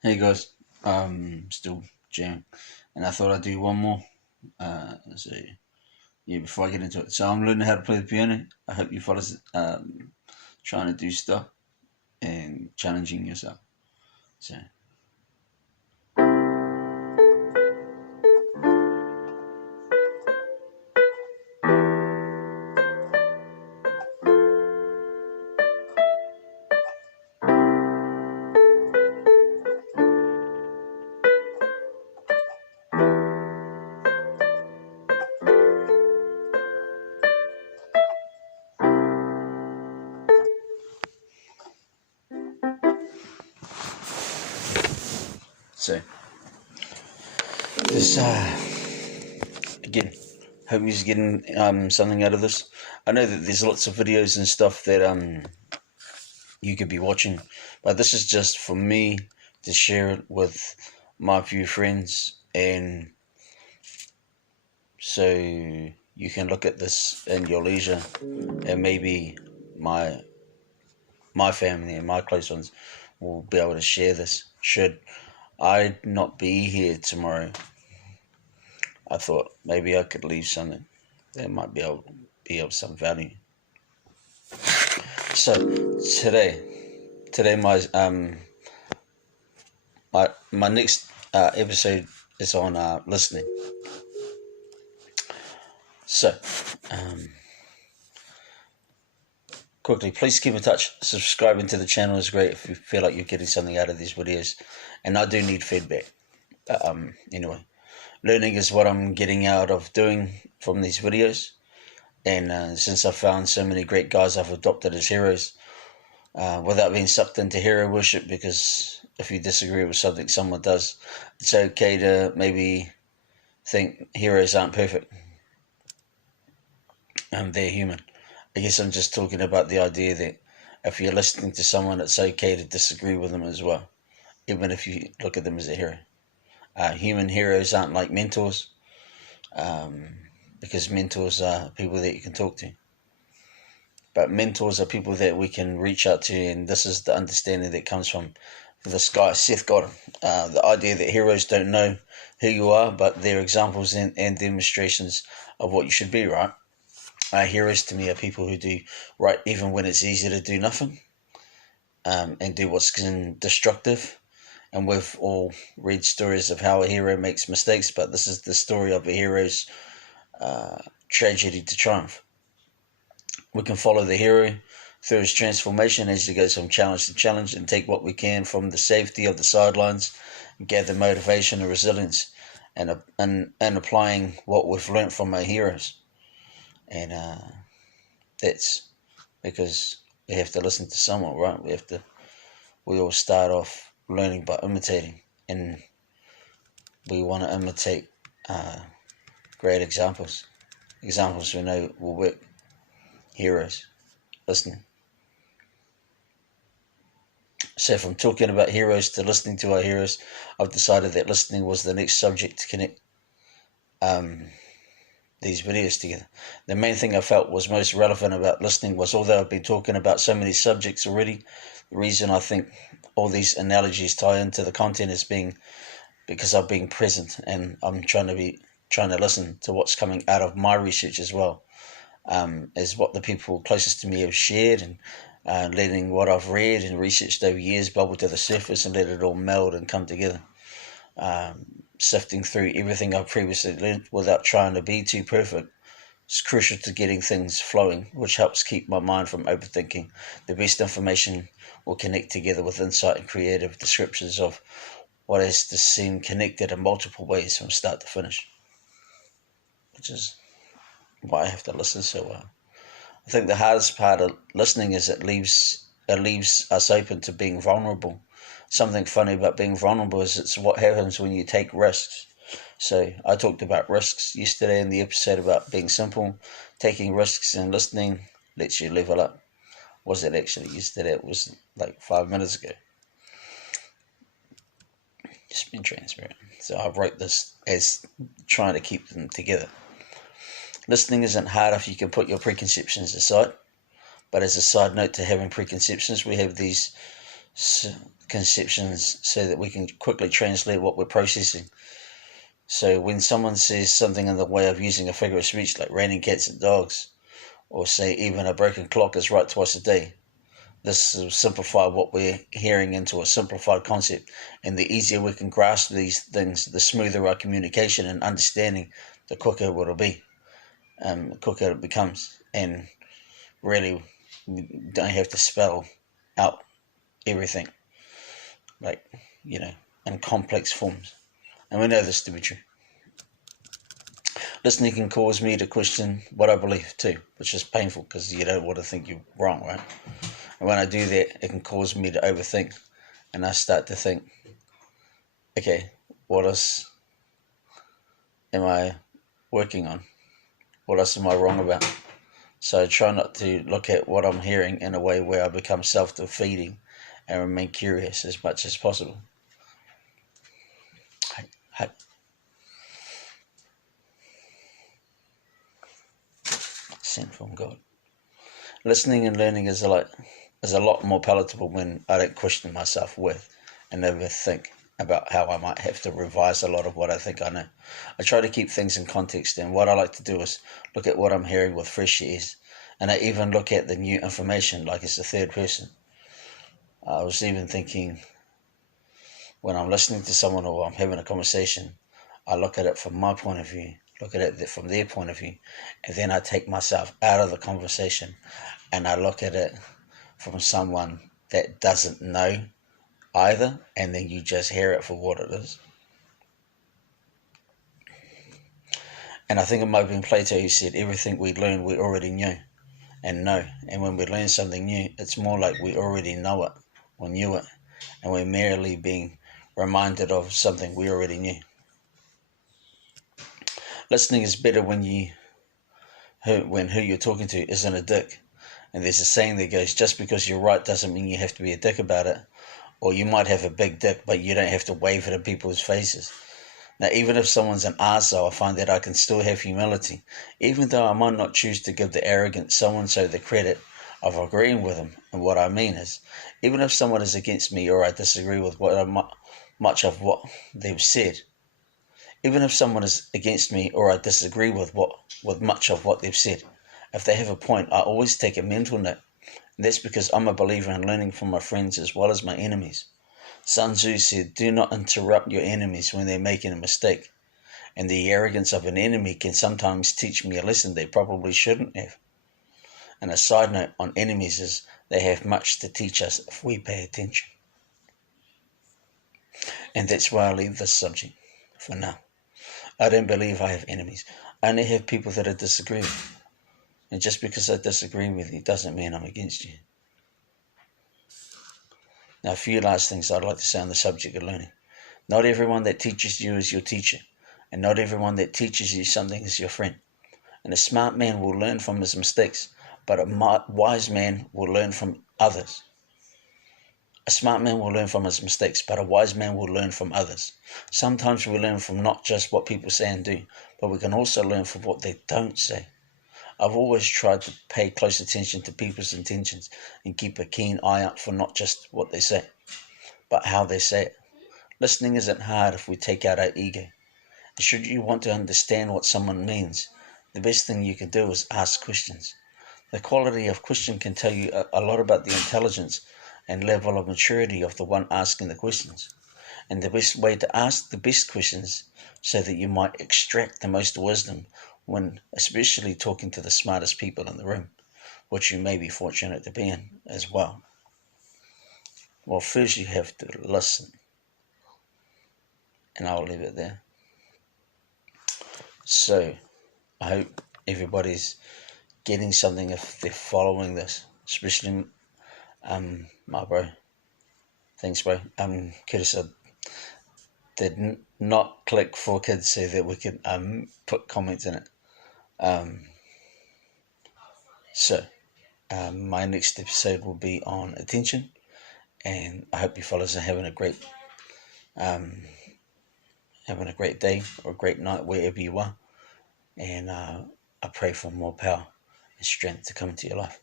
Hey guys, still jamming, and I thought I'd do one more. So yeah, before I get into it, so I'm learning how to play the piano. I hope you fellas trying to do stuff and challenging yourself. So so this again, hope you're getting something out of this. I know that there's lots of videos and stuff that you could be watching, but this is just for me to share it with my few friends and so you can look at this in your leisure and maybe my my family and my close ones will be able to share this. Should I not be here tomorrow, I thought maybe I could leave something that might be of some value. So today my next episode is on listening. So um, quickly, please keep in touch. Subscribing to the channel is great if you feel like you're getting something out of these videos, and I do need feedback. Anyway, learning is what I'm getting out of doing from these videos. And since I've found so many great guys I've adopted as heroes, without being sucked into hero worship, because if you disagree with something someone does, it's okay to maybe think heroes aren't perfect and they're human. I guess I'm just talking about the idea that if you're listening to someone, it's okay to disagree with them as well, even if you look at them as a hero. Human heroes aren't like mentors, um, because mentors are people that you can talk to. But mentors are people that we can reach out to, and this is the understanding that comes from this guy, Seth Godin. The idea that heroes don't know who you are, but they're examples and demonstrations of what you should be, right? Heroes to me are people who do right even when it's easy to do nothing, and do what's destructive. And we've all read stories of how a hero makes mistakes, but this is the story of a hero's tragedy to triumph. We can follow the hero through his transformation as he goes from challenge to challenge and take what we can from the safety of the sidelines, gather motivation and resilience, and applying what we've learnt from our heroes. And that's because we have to listen to someone, right? We all start off learning by imitating, and we want to imitate great examples we know will work, heroes, listening. So from talking about heroes to listening to our heroes, I've decided that listening was the next subject to connect um, these videos together. The main thing I felt was most relevant about listening was, although I've been talking about so many subjects already, the reason I think all these analogies tie into the content is being because I've been present and I'm trying to listen to what's coming out of my research as well, as what the people closest to me have shared, and letting what I've read and researched over years bubble to the surface and let it all meld and come together. Sifting through everything I've previously learned without trying to be too perfect is crucial to getting things flowing, which helps keep my mind from overthinking. The best information will connect together with insight and creative descriptions of what has to seem connected in multiple ways from start to finish, which is why I have to listen so well. I think the hardest part of listening is it leaves us open to being vulnerable. Something funny about being vulnerable is it's what happens when you take risks. So I talked about risks yesterday in the episode about being simple. Taking risks and listening lets you level up. Was it actually yesterday? It was like 5 minutes ago. Just being transparent. So I wrote this as trying to keep them together. Listening isn't hard if you can put your preconceptions aside. But as a side note to having preconceptions, we have these conceptions so that we can quickly translate what we're processing. So when someone says something in the way of using a figure of speech like raining cats and dogs, or say even a broken clock is right twice a day, this will simplify what we're hearing into a simplified concept, and the easier we can grasp these things, the smoother our communication and understanding, the quicker it'll be, the quicker it becomes. And really, we don't have to spell out everything, like, in complex forms. And we know this to be true. Listening can cause me to question what I believe too, which is painful because you don't want to think you're wrong, right? And when I do that, it can cause me to overthink, and I start to think, okay, what else am I working on? What else am I wrong about? So I try not to look at what I'm hearing in a way where I become self-defeating and remain curious as much as possible. Sent from God. Listening and learning is a lot more palatable when I don't question myself with and overthink about how I might have to revise a lot of what I think I know. I try to keep things in context, and what I like to do is look at what I'm hearing with fresh ears, and I even look at the new information like it's the third person. I was even thinking, when I'm listening to someone or I'm having a conversation, I look at it from my point of view, look at it from their point of view, and then I take myself out of the conversation and I look at it from someone that doesn't know either, and then you just hear it for what it is. And I think it might have been Plato who said everything we learn we already knew and know. And when we learn something new, it's more like we already know it or knew it, and we're merely being reminded of something we already knew. Listening is better when who you're talking to isn't a dick. And there's a saying that goes, just because you're right doesn't mean you have to be a dick about it. Or you might have a big dick, but you don't have to wave it in people's faces. Now, even if someone's an arsehole, I find that I can still have humility, even though I might not choose to give the arrogant so-and-so the credit of agreeing with them. And what I mean is, even if someone is against me or I disagree with much of what they've said, even if someone is against me or I disagree with much of what they've said, if they have a point, I always take a mental note. And that's because I'm a believer in learning from my friends as well as my enemies. Sun Tzu said, do not interrupt your enemies when they're making a mistake. And the arrogance of an enemy can sometimes teach me a lesson they probably shouldn't have. And a side note on enemies is they have much to teach us if we pay attention. And that's why I leave this subject for now. I don't believe I have enemies. I only have people that I disagree with. And just because I disagree with you doesn't mean I'm against you. Now, a few last things I'd like to say on the subject of learning. Not everyone that teaches you is your teacher, and not everyone that teaches you something is your friend. And a smart man will learn from his mistakes, but a wise man will learn from others. A smart man will learn from his mistakes, but a wise man will learn from others. Sometimes we learn from not just what people say and do, but we can also learn from what they don't say. I've always tried to pay close attention to people's intentions and keep a keen eye out for not just what they say, but how they say it. Listening isn't hard if we take out our ego. And should you want to understand what someone means, the best thing you can do is ask questions. The quality of question can tell you a lot about the intelligence and level of maturity of the one asking the questions. And the best way to ask the best questions so that you might extract the most wisdom when especially talking to the smartest people in the room, which you may be fortunate to be in as well. Well, first you have to listen. And I'll leave it there. So, I hope everybody's getting something if they're following this, especially my bro. Thanks, bro. Curtis, I did not click for kids so that we could put comments in it. So, my next episode will be on attention, and I hope you fellas are having a great day or a great night wherever you are, and I pray for more power and strength to come into your life.